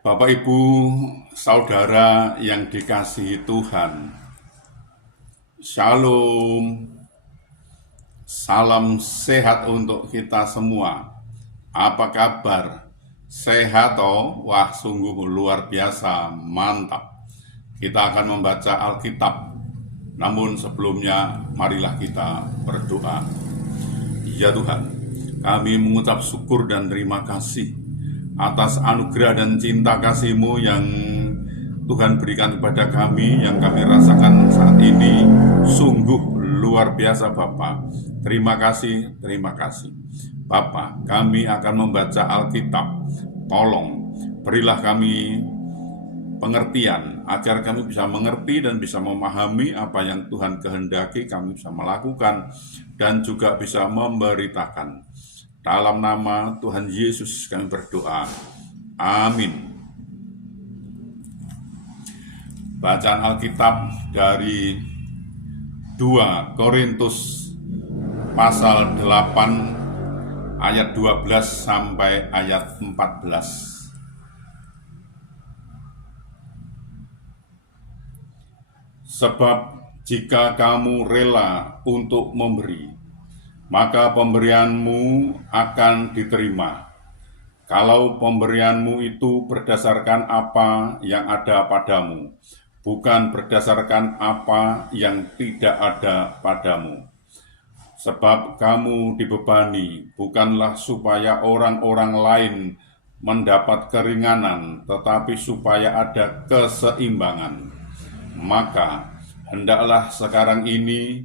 Bapak, Ibu, Saudara yang dikasihi Tuhan, Shalom, salam sehat untuk kita semua. Apa kabar? Sehat toh? Wah, sungguh luar biasa, mantap. Kita akan membaca Alkitab. Namun sebelumnya, marilah kita berdoa. Ya Tuhan, kami mengucap syukur dan terima kasih atas anugerah dan cinta kasih-Mu yang Tuhan berikan kepada kami, yang kami rasakan saat ini. Sungguh luar biasa Bapa. Terima kasih, terima kasih. Bapa, kami akan membaca Alkitab. Tolong berilah kami pengertian, agar kami bisa mengerti dan bisa memahami apa yang Tuhan kehendaki kami bisa melakukan dan juga bisa memberitakan. Dalam nama Tuhan Yesus kami berdoa. Amin. Bacaan Alkitab dari 2 Korintus pasal 8 ayat 12 sampai ayat 14. Sebab jika kamu rela untuk memberi, maka pemberianmu akan diterima. Kalau pemberianmu itu berdasarkan apa yang ada padamu, bukan berdasarkan apa yang tidak ada padamu. Sebab kamu dibebani, bukanlah supaya orang-orang lain mendapat keringanan, tetapi supaya ada keseimbangan. Maka hendaklah sekarang ini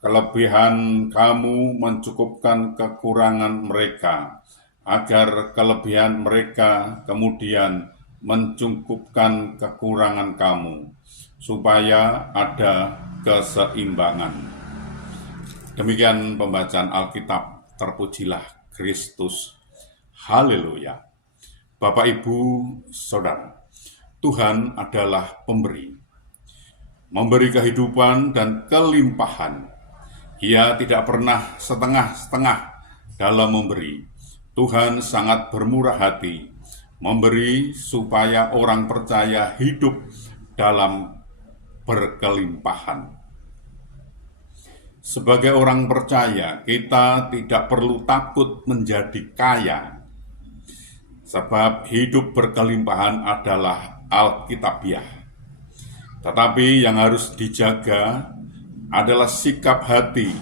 kelebihan kamu mencukupkan kekurangan mereka, agar kelebihan mereka kemudian mencukupkan kekurangan kamu, supaya ada keseimbangan. Demikian pembacaan Alkitab. Terpujilah Kristus. Haleluya. Bapak, Ibu, Saudara, Tuhan adalah pemberi. Memberi kehidupan dan kelimpahan. Ia tidak pernah setengah-setengah dalam memberi. Tuhan sangat bermurah hati, memberi supaya orang percaya hidup dalam berkelimpahan. Sebagai orang percaya, kita tidak perlu takut menjadi kaya, sebab hidup berkelimpahan adalah Alkitabiah. Tetapi yang harus dijaga adalah sikap hati,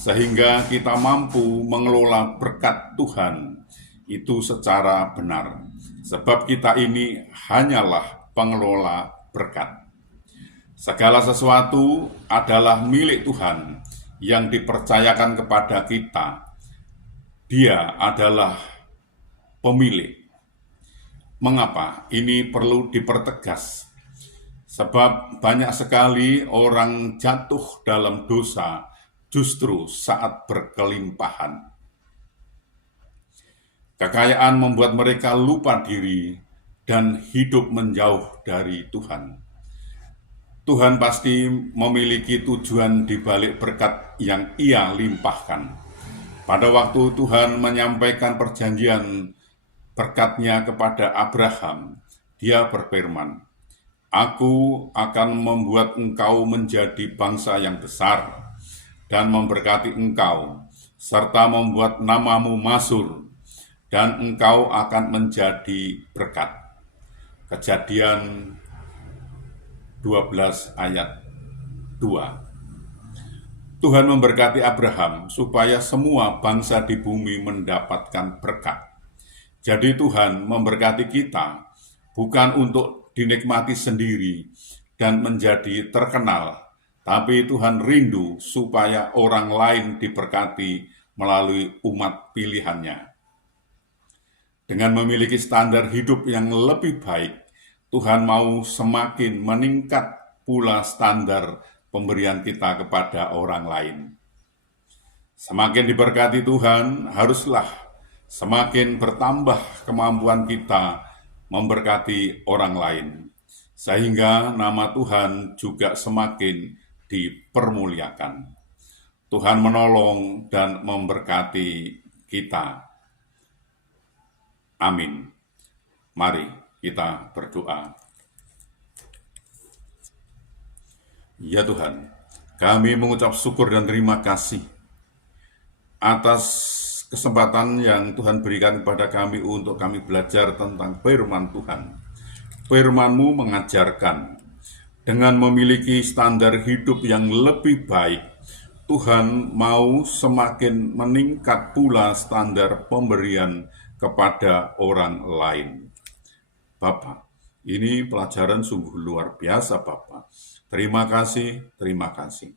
sehingga kita mampu mengelola berkat Tuhan itu secara benar. Sebab kita ini hanyalah pengelola berkat. Segala sesuatu adalah milik Tuhan yang dipercayakan kepada kita. Dia adalah pemilik. Mengapa? Ini perlu dipertegas. Sebab banyak sekali orang jatuh dalam dosa justru saat berkelimpahan. Kekayaan membuat mereka lupa diri dan hidup menjauh dari Tuhan. Tuhan pasti memiliki tujuan di balik berkat yang Ia limpahkan. Pada waktu Tuhan menyampaikan perjanjian berkat-Nya kepada Abraham, Dia berfirman, "Aku akan membuat engkau menjadi bangsa yang besar dan memberkati engkau, serta membuat namamu masyhur, dan engkau akan menjadi berkat." Kejadian 12 ayat 2. Tuhan memberkati Abraham supaya semua bangsa di bumi mendapatkan berkat. Jadi Tuhan memberkati kita bukan untuk dinikmati sendiri dan menjadi terkenal, tapi Tuhan rindu supaya orang lain diberkati melalui umat pilihannya. Dengan memiliki standar hidup yang lebih baik, Tuhan mau semakin meningkat pula standar pemberian kita kepada orang lain. Semakin diberkati Tuhan, haruslah semakin bertambah kemampuan kita memberkati orang lain, sehingga nama Tuhan juga semakin dipermuliakan. Tuhan menolong dan memberkati kita. Amin. Mari Kita berdoa. Ya Tuhan, kami mengucap syukur dan terima kasih atas kesempatan yang Tuhan berikan kepada kami untuk kami belajar tentang firman Tuhan. Firman-Mu mengajarkan dengan memiliki standar hidup yang lebih baik, Tuhan mau semakin meningkat pula standar pemberian kepada orang lain. Bapa, ini pelajaran sungguh luar biasa Bapa. Terima kasih, terima kasih.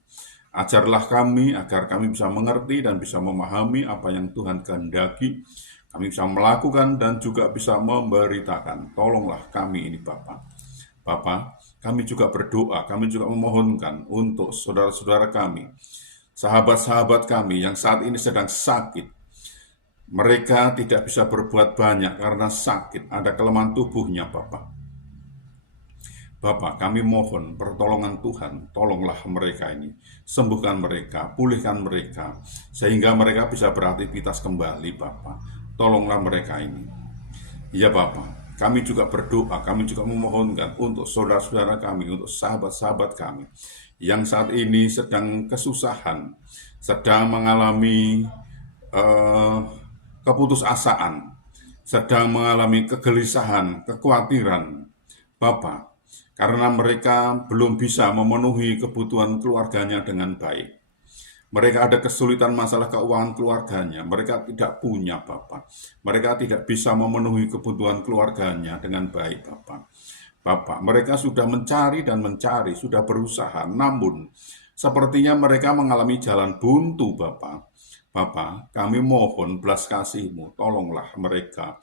Ajarlah kami agar kami bisa mengerti dan bisa memahami apa yang Tuhan kehendaki. Kami bisa melakukan dan juga bisa memberitakan. Tolonglah kami ini Bapa. Bapa, kami juga berdoa, kami juga memohonkan untuk saudara-saudara kami, sahabat-sahabat kami yang saat ini sedang sakit. Mereka tidak bisa berbuat banyak karena sakit, ada kelemahan tubuhnya Bapa. Bapa, kami mohon pertolongan Tuhan, tolonglah mereka ini, sembuhkan mereka, pulihkan mereka, sehingga mereka bisa beraktivitas kembali Bapa. Tolonglah mereka ini. Ya Bapa, kami juga berdoa, kami juga memohonkan untuk saudara-saudara kami, untuk sahabat-sahabat kami, yang saat ini sedang kesusahan, sedang mengalami keputusasaan, sedang mengalami kegelisahan, kekhawatiran, Bapa, karena mereka belum bisa memenuhi kebutuhan keluarganya dengan baik. Mereka ada kesulitan masalah keuangan keluarganya, mereka tidak punya Bapa. Mereka tidak bisa memenuhi kebutuhan keluarganya dengan baik Bapa. Bapa, mereka sudah mencari dan mencari, sudah berusaha, namun sepertinya mereka mengalami jalan buntu Bapa. Bapa, kami mohon belas kasih-Mu, tolonglah mereka.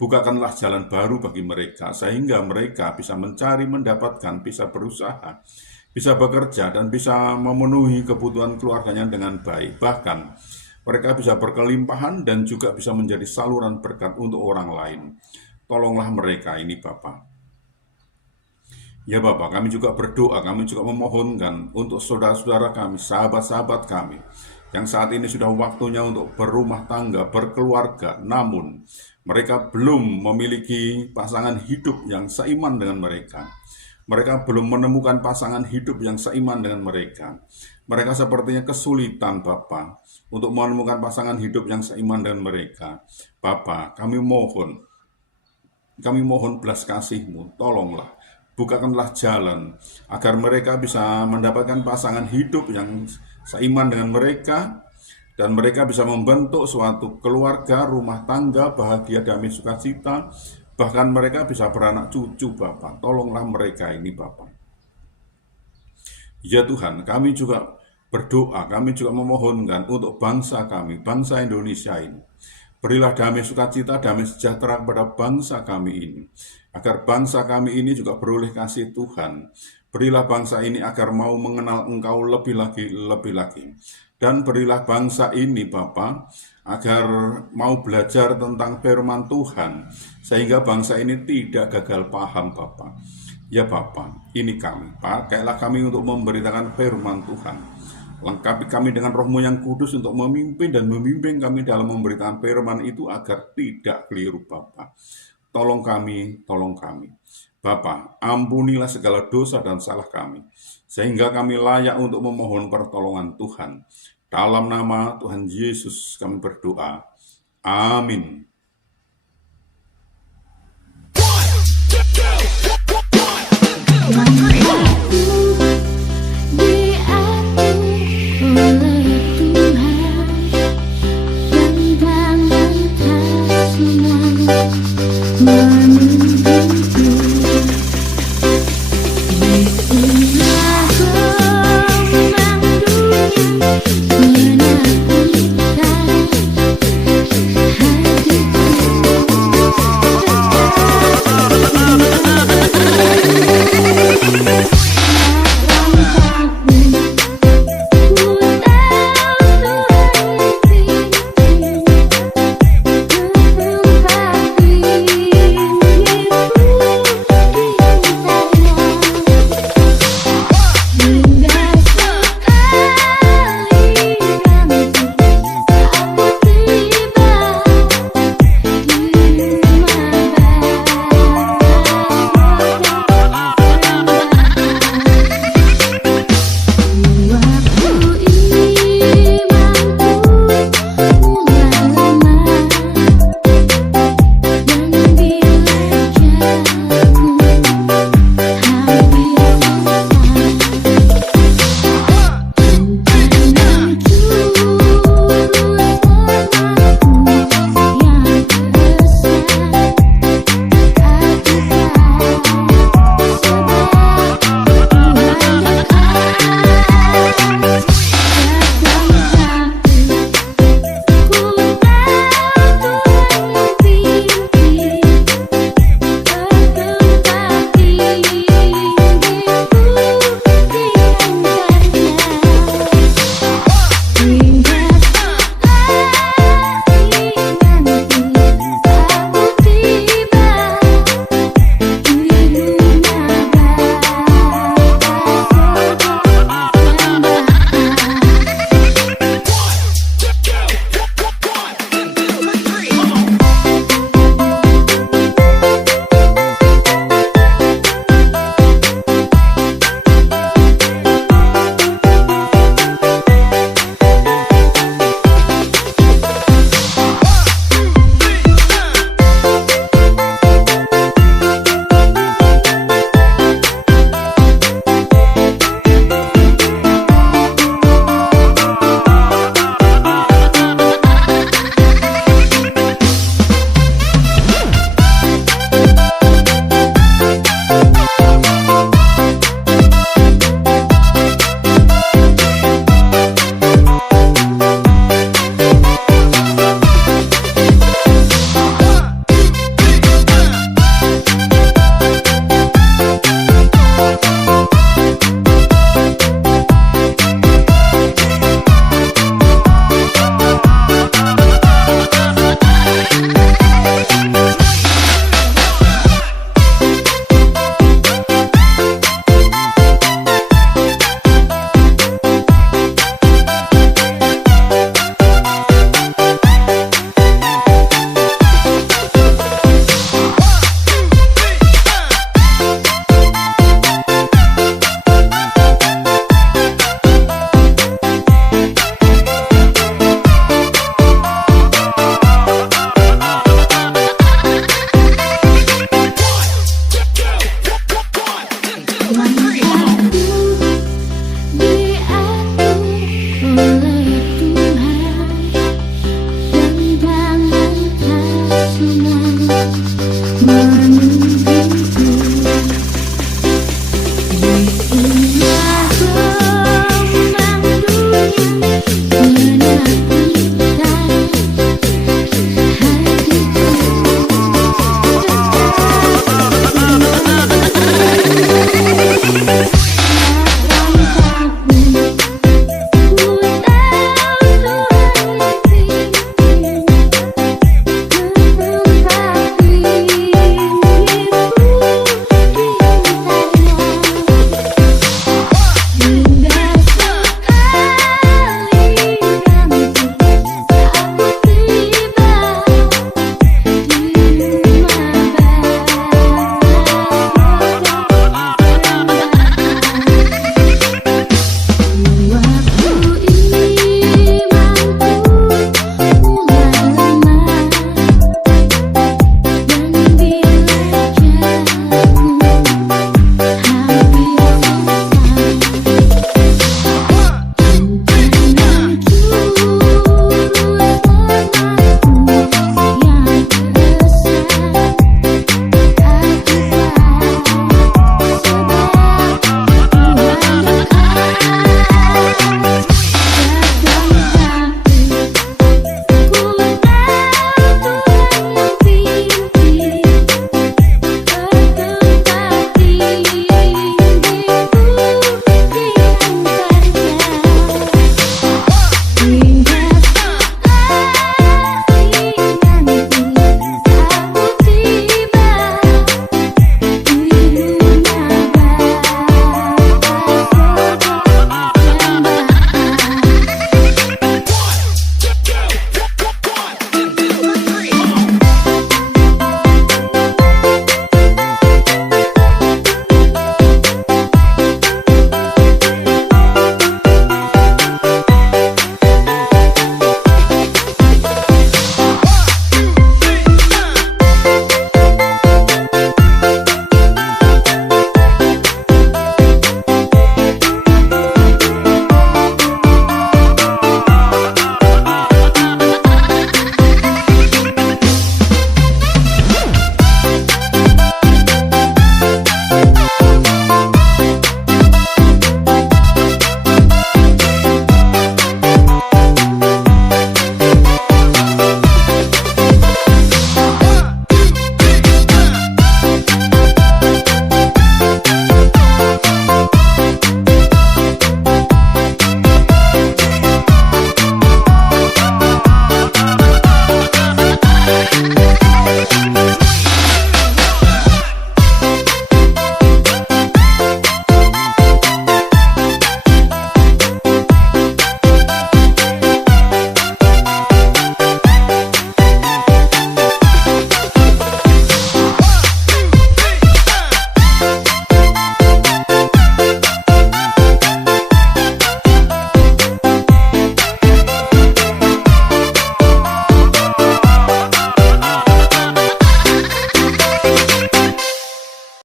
Bukakanlah jalan baru bagi mereka, sehingga mereka bisa mencari, mendapatkan, bisa berusaha, bisa bekerja, dan bisa memenuhi kebutuhan keluarganya dengan baik. Bahkan, mereka bisa berkelimpahan dan juga bisa menjadi saluran berkat untuk orang lain. Tolonglah mereka ini, Bapa. Ya Bapa, kami juga berdoa, kami juga memohonkan untuk saudara-saudara kami, sahabat-sahabat kami, yang saat ini sudah waktunya untuk berumah tangga, berkeluarga, namun mereka belum memiliki pasangan hidup yang seiman dengan mereka. Mereka belum menemukan pasangan hidup yang seiman dengan mereka. Mereka sepertinya kesulitan Bapa untuk menemukan pasangan hidup yang seiman dengan mereka. Bapa, kami mohon belas kasih-Mu, tolonglah, bukakanlah jalan agar mereka bisa mendapatkan pasangan hidup yang seiman dengan mereka, dan mereka bisa membentuk suatu keluarga, rumah tangga, bahagia, damai, sukacita, bahkan mereka bisa beranak cucu Bapa. Tolonglah mereka ini Bapa. Ya Tuhan, kami juga berdoa, kami juga memohonkan untuk bangsa kami, bangsa Indonesia ini. Berilah damai sukacita, damai sejahtera kepada bangsa kami ini, agar bangsa kami ini juga beroleh kasih Tuhan. Berilah bangsa ini agar mau mengenal Engkau lebih lagi. Dan berilah bangsa ini Bapa, agar mau belajar tentang firman Tuhan, sehingga bangsa ini tidak gagal paham Bapa. Ya Bapa, ini kami, pakailah kami untuk memberitakan firman Tuhan. Lengkapi kami dengan Roh-Mu yang kudus untuk memimpin dan membimbing kami dalam memberitakan firman itu agar tidak keliru Bapa. Tolong kami, tolong kami. Bapa, ampunilah segala dosa dan salah kami, sehingga kami layak untuk memohon pertolongan Tuhan. Dalam nama Tuhan Yesus kami berdoa. Amin.